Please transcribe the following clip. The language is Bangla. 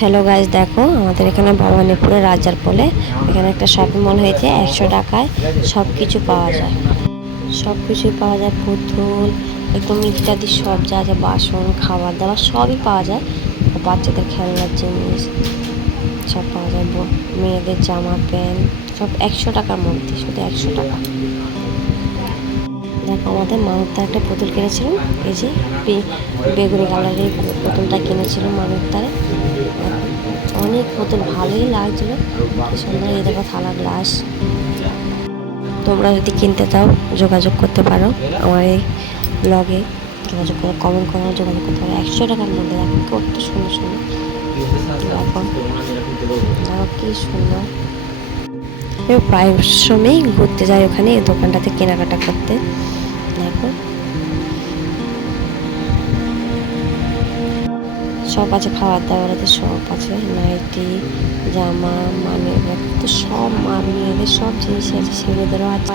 হ্যালো গাইস, দেখো আমাদের এখানে ভবানীপুরে রাজারপোলে এখানে একটা শপিং মল হয়েছে। 100 টাকায় সব কিছু পাওয়া যায়, সব কিছুই পাওয়া যায়। পুতুল একদম ইত্যাদি সব যা যা বাসন খাবার দাবার সবই পাওয়া যায়। বাচ্চাদের খেলনার জিনিস সব পাওয়া যায়, মেয়েদের জামা প্যান্ট সব 100 টাকার মধ্যে, শুধু 100 টাকা। দেখো আমাদের মানবতার একটা পুতুল কিনেছিলাম, এই যে বেগুনি কালারের পুতুলটা কিনেছিলাম মানবতারে। অনেক পুতুল ভালোই লাগছিলো, কি সুন্দর। এই দেখো থালা গ্লাস। তোমরা যদি কিনতে চাও যোগাযোগ করতে পারো আমার এই ব্লগে, যোগাযোগ করে কমেন্ট করে যোগাযোগ করতে পারো। 100 টাকার মধ্যে দেখো কত সুন্দর সুন্দর। দেখো দেখো কি সুন্দর। প্রায় সময়ই ঘুরতে যাই ওখানে, এই দোকানটাতে কেনাকাটা করতে। দেখো সব আছে, খাবার দাবার সব আছে, নাইটি জামা মানে তো সব মেয়েদের সব জিনিস আছে, ছেলেদেরও আছে।